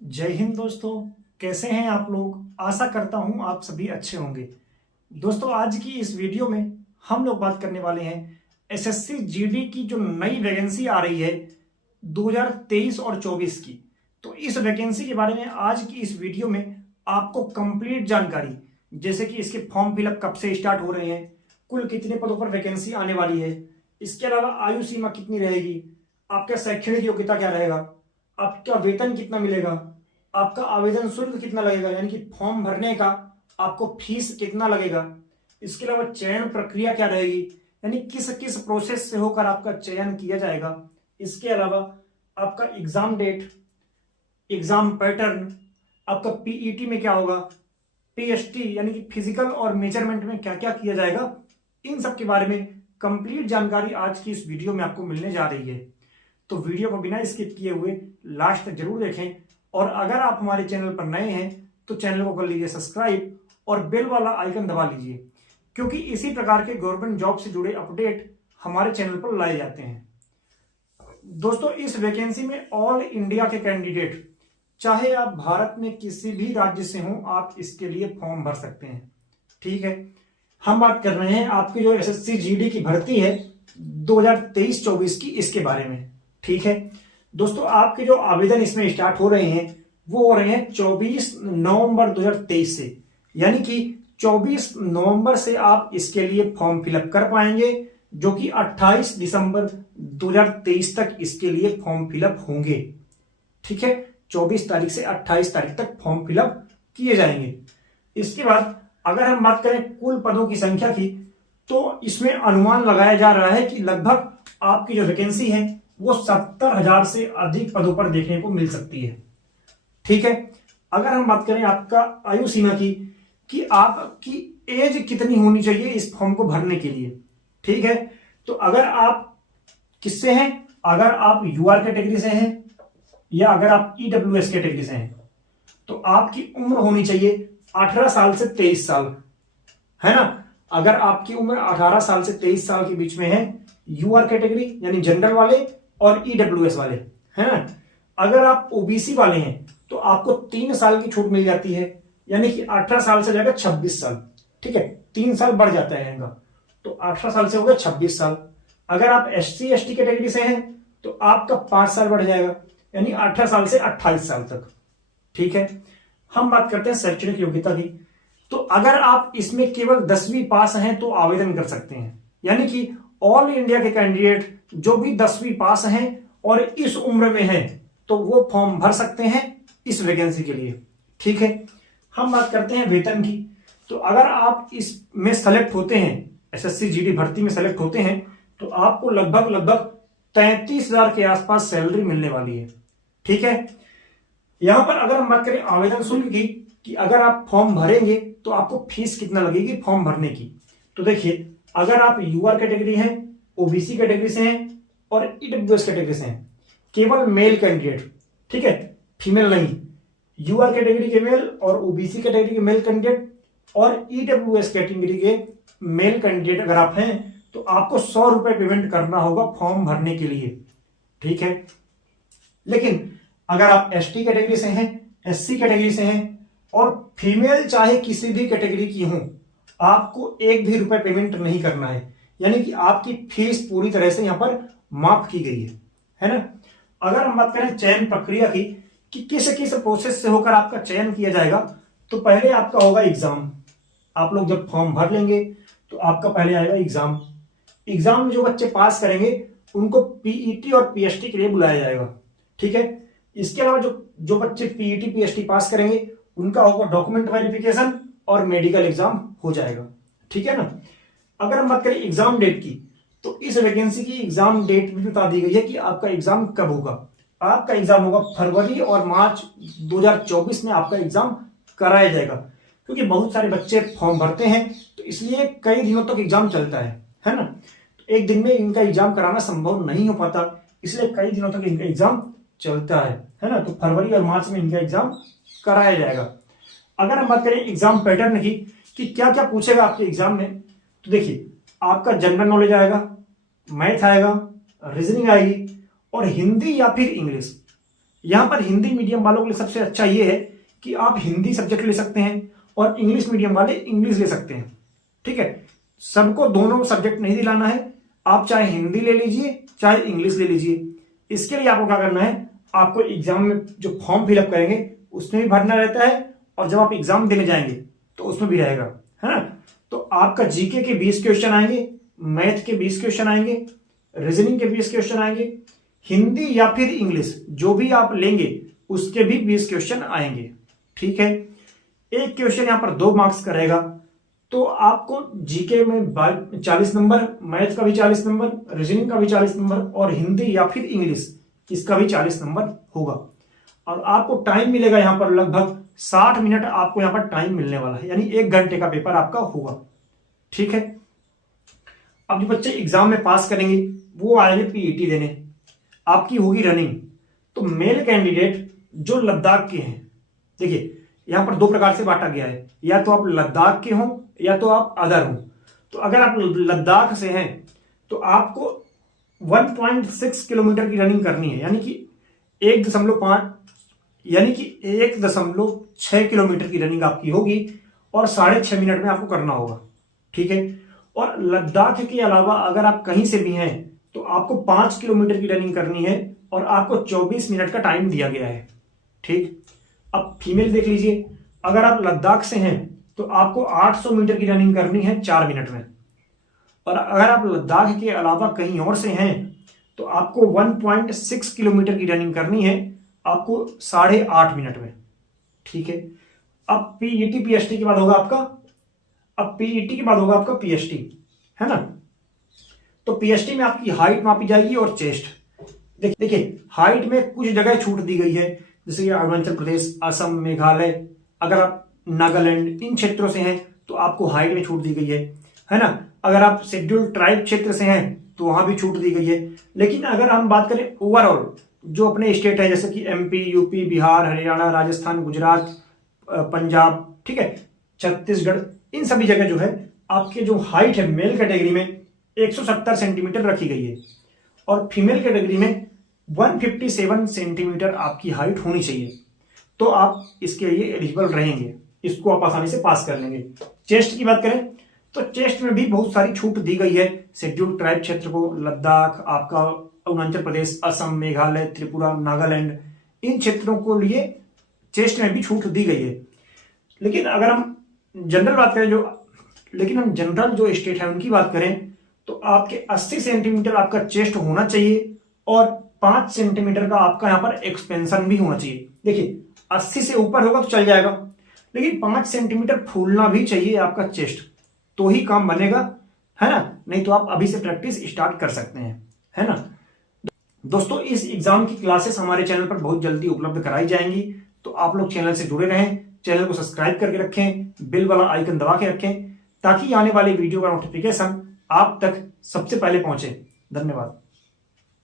जय हिंद दोस्तों। कैसे हैं आप लोग? आशा करता हूं आप सभी अच्छे होंगे। दोस्तों, आज की इस वीडियो में हम लोग बात करने वाले हैं एसएससी जीडी की जो नई वैकेंसी आ रही है 2023 और 24 की। तो इस वैकेंसी के बारे में आज की इस वीडियो में आपको कंप्लीट जानकारी, जैसे कि इसके फॉर्म फिलअप कब से स्टार्ट हो रहे हैं, कुल कितने पदों पर वैकेंसी आने वाली है, इसके अलावा आयु सीमा कितनी रहेगी, आपका शैक्षणिक योग्यता क्या रहेगा, आपका वेतन कितना मिलेगा, आपका आवेदन शुल्क कितना लगेगा यानी कि फॉर्म भरने का आपको फीस कितना लगेगा, इसके अलावा चयन प्रक्रिया क्या रहेगी यानी किस किस प्रोसेस से होकर आपका चयन किया जाएगा, इसके अलावा आपका एग्जाम डेट, एग्जाम पैटर्न, आपका पीईटी में क्या होगा, पीएसटी यानी कि फिजिकल और मेजरमेंट में क्या क्या किया जाएगा, इन सब के बारे में कंप्लीट जानकारी आज की इस वीडियो में आपको मिलने जा रही है। तो वीडियो को बिना स्किप किए हुए लास्ट तक जरूर देखें, और अगर आप हमारे चैनल पर नए हैं तो चैनल को कर लीजिए सब्सक्राइब और बेल वाला आइकन दबा लीजिए, क्योंकि इसी प्रकार के गवर्नमेंट जॉब से जुड़े अपडेट हमारे चैनल पर लाए जाते हैं। दोस्तों, इस वैकेंसी में ऑल इंडिया के कैंडिडेट, चाहे आप भारत में किसी भी राज्य से हों, आप इसके लिए फॉर्म भर सकते हैं। ठीक है, हम बात कर रहे हैं आपकी जो एसएससी जीडी की भर्ती है 2023-24 की, इसके बारे में। ठीक है दोस्तों, आपके जो आवेदन इसमें स्टार्ट हो रहे हैं वो हो रहे हैं 24 नवंबर 2023 से, यानी कि 24 नवंबर से आप इसके लिए फॉर्म फिलअप कर पाएंगे, जो कि 28 दिसंबर 2023 तक इसके लिए फॉर्म फिलअप होंगे। ठीक है, 24 तारीख से 28 तारीख तक फॉर्म फिलअप किए जाएंगे। इसके बाद अगर हम बात करें कुल पदों की संख्या की, तो इसमें अनुमान लगाया जा रहा है कि लगभग आपकी जो वैकेंसी है वो 70,000 से अधिक पदों पर देखने को मिल सकती है। ठीक है, अगर हम बात करें आपका आयु सीमा की कि आपकी एज कितनी होनी चाहिए इस फॉर्म को भरने के लिए। ठीक है, तो अगर आप किससे हैं, अगर आप यूआर कैटेगरी से हैं या अगर आप ईडब्ल्यूएस कैटेगरी से हैं, तो आपकी उम्र होनी चाहिए 18 साल से 23 साल, है ना। अगर आपकी उम्र 18 साल से 23 साल के बीच में है, यूआर कैटेगरी यानी जनरल वाले और ईडब्ल्यूएस वाले, है ना। अगर आप ओबीसी वाले हैं तो आपको 3 साल की छूट मिल जाती है, यानी कि 18 साल से जाकर 26 साल। ठीक है, 3 साल बढ़ जाता है इनका, तो 18 साल से हो गया 26 साल। अगर आप एससी एसटी कैटेगरी से हैं तो आपका 5 साल बढ़ जाएगा, यानी 18 साल से 28 साल तक। ठीक है, हम बात करते हैं शैक्षणिक योग्यता की। तो अगर आप इसमें केवल 10वीं पास हैं तो आवेदन कर सकते हैं, यानी कि ऑल इंडिया के कैंडिडेट जो भी 10वीं पास हैं और इस उम्र में हैं तो वो फॉर्म भर सकते हैं इस वैकेंसी के लिए। ठीक है, हम बात करते हैं वेतन की। तो अगर आप इसमें सेलेक्ट होते हैं, एसएससी जीडी भर्ती में सेलेक्ट होते हैं, तो आपको लगभग 33,000 के आसपास सैलरी मिलने वाली है। ठीक है, यहां पर अगर हम बात करें आवेदन शुल्क की कि अगर आप फॉर्म भरेंगे तो आपको फीस कितना लगेगी फॉर्म भरने की, तो देखिए, अगर आप यूआर कैटेगरी हैं, ओबीसी कैटेगरी से हैं और ईडब्ल्यूएस कैटेगरी से हैं, केवल मेल कैंडिडेट, ठीक है, फीमेल नहीं, यूआर कैटेगरी के मेल और ओबीसी कैटेगरी के मेल कैंडिडेट और ईडब्ल्यूएस कैटेगरी के मेल कैंडिडेट अगर आप हैं तो आपको 100 रुपए पेमेंट करना होगा फॉर्म भरने के लिए। ठीक है, लेकिन अगर आप एसटी कैटेगरी से हैं, एससी कैटेगरी से हैं और फीमेल चाहे किसी भी कैटेगरी की हो, आपको एक भी रुपए पेमेंट नहीं करना है, यानी कि आपकी फीस पूरी तरह से यहां पर माफ की गई है ना। अगर हम बात करें चयन प्रक्रिया की कि किस किस प्रोसेस से होकर आपका चयन किया जाएगा, तो पहले आपका होगा एग्जाम। आप लोग जब फॉर्म भर लेंगे तो आपका पहले आएगा एग्जाम। एग्जाम में जो बच्चे पास करेंगे उनको पीईटी और पीएसटी के लिए बुलाया जाएगा। ठीक है, इसके अलावा जो जो बच्चे पीईटी पीएसटी पास करेंगे उनका होगा डॉक्यूमेंट वेरिफिकेशन और मेडिकल एग्जाम हो जाएगा। ठीक है ना। अगर हम बात करें एग्जाम डेट की, तो इस वैकेंसी की एग्जाम डेट भी बता दी गई है कि आपका एग्जाम कब होगा। आपका एग्जाम होगा फरवरी और मार्च 2024 में आपका एग्जाम कराया जाएगा, क्योंकि बहुत सारे बच्चे फॉर्म भरते हैं तो इसलिए कई दिनों तक एग्जाम चलता है ना। तो एक दिन में इनका एग्जाम कराना संभव नहीं हो पाता, इसलिए कई दिनों तक इनका एग्जाम चलता है ना। तो फरवरी और मार्च में इनका एग्जाम कराया जाएगा। अगर हम बात करें एग्जाम पैटर्न की कि क्या क्या पूछेगा आपके एग्जाम में, तो देखिए, आपका जनरल नॉलेज आएगा, मैथ आएगा, रीजनिंग आएगी और हिंदी या फिर इंग्लिश। यहां पर हिंदी मीडियम वालों के लिए सबसे अच्छा ये है कि आप हिंदी सब्जेक्ट ले सकते हैं और इंग्लिश मीडियम वाले इंग्लिश ले सकते हैं। ठीक है, सबको दोनों सब्जेक्ट नहीं दिलाना है, आप चाहे हिंदी ले लीजिए चाहे इंग्लिश ले लीजिए। इसके लिए आपको क्या करना है, आपको एग्जाम में जो फॉर्म फिलअप करेंगे उसमें भी भरना रहता है और जब आप एग्जाम देने जाएंगे तो उसमें भी रहेगा, है ना। तो आपका जीके के 20 क्वेश्चन आएंगे, मैथ के 20 क्वेश्चन आएंगे, रीजनिंग के 20 क्वेश्चन आएंगे, हिंदी या फिर इंग्लिश जो भी आप लेंगे उसके भी 20 क्वेश्चन आएंगे। ठीक है, एक क्वेश्चन यहां पर 2 मार्क्स का रहेगा, तो आपको जीके में 40 नंबर, मैथ का भी 40 नंबर, रीजनिंग का भी 40 नंबर और हिंदी या फिर इंग्लिश इसका भी 40 नंबर होगा। और आपको टाइम मिलेगा यहां पर लगभग 60 मिनट आपको यहां पर टाइम मिलने वाला है, यानी 1 घंटे का पेपर आपका होगा। ठीक है, अब जो बच्चे एग्जाम में पास करेंगे वो आएंगे पीईटी देने, आपकी होगी रनिंग। तो मेल कैंडिडेट जो लद्दाख के हैं, देखिए यहां पर 2 प्रकार से बांटा गया है, या तो आप लद्दाख के हो या तो आप अदर हो। तो अगर आप लद्दाख से हैं तो आपको 1.6 किलोमीटर की रनिंग करनी है, यानी कि 1.5 यानी कि 1.6 किलोमीटर की रनिंग आपकी होगी और 6.5 मिनट में आपको करना होगा। ठीक है, और लद्दाख के अलावा अगर आप कहीं से भी हैं तो आपको 5 किलोमीटर की रनिंग करनी है और आपको 24 मिनट का टाइम दिया गया है। ठीक, अब फीमेल देख लीजिए, अगर आप लद्दाख से हैं तो आपको 800 मीटर की रनिंग करनी है 4 मिनट में, और अगर आप लद्दाख के अलावा कहीं और से हैं तो आपको 1.6 किलोमीटर की रनिंग करनी है आपको 8.5 मिनट में। ठीक है, अब पीईटी पीएचटी के बाद होगा आपका, अब पीईटी के बाद होगा आपका पीएचटी, है ना। तो पीएचटी में आपकी हाइट मापी जाएगी और चेस्ट। देखिए हाइट में कुछ जगह छूट दी गई है, जैसे कि अरुणाचल प्रदेश, असम, मेघालय, अगर आप नागालैंड इन क्षेत्रों से हैं तो आपको हाइट में छूट दी गई है ना। अगर आप शेड्यूल्ड ट्राइब क्षेत्र से हैं तो वहां भी छूट दी गई है। लेकिन अगर हम बात करें ओवरऑल जो अपने स्टेट है, जैसे कि एमपी, यूपी, बिहार, हरियाणा, राजस्थान, गुजरात, पंजाब, ठीक है, छत्तीसगढ़, इन सभी जगह जो है आपके जो हाइट है मेल कैटेगरी में 170 सेंटीमीटर रखी गई है और फीमेल कैटेगरी में 157 सेंटीमीटर आपकी हाइट होनी चाहिए, तो आप इसके लिए एलिजिबल रहेंगे, इसको आप आसानी से पास कर लेंगे। चेस्ट की बात करें तो चेस्ट में भी बहुत सारी छूट दी गई है शेड्यूल्ड ट्राइब क्षेत्र को, लद्दाख, आपका अरुणाचल प्रदेश, असम, मेघालय, त्रिपुरा, नागालैंड, इन क्षेत्रों को लिए चेस्ट में भी छूट दी गई है। लेकिन अगर हम जनरल बात करें हम जनरल जो स्टेट है उनकी बात करें तो आपके 80 सेंटीमीटर आपका चेस्ट होना चाहिए और 5 सेंटीमीटर का आपका यहां पर एक्सपेंशन भी होना चाहिए। देखिए 80 से ऊपर होगा तो चल जाएगा, लेकिन 5 सेंटीमीटर फूलना भी चाहिए आपका चेस्ट, तो ही काम बनेगा, है ना। नहीं तो आप अभी से प्रैक्टिस स्टार्ट कर सकते हैं, है ना। दोस्तों इस एग्जाम की क्लासेस हमारे चैनल पर बहुत जल्दी उपलब्ध कराई जाएंगी, तो आप लोग चैनल से जुड़े रहें, चैनल को सब्सक्राइब करके रखें, बेल वाला आइकन दबा के रखें ताकि आने वाली वीडियो का नोटिफिकेशन आप तक सबसे पहले पहुंचे। धन्यवाद।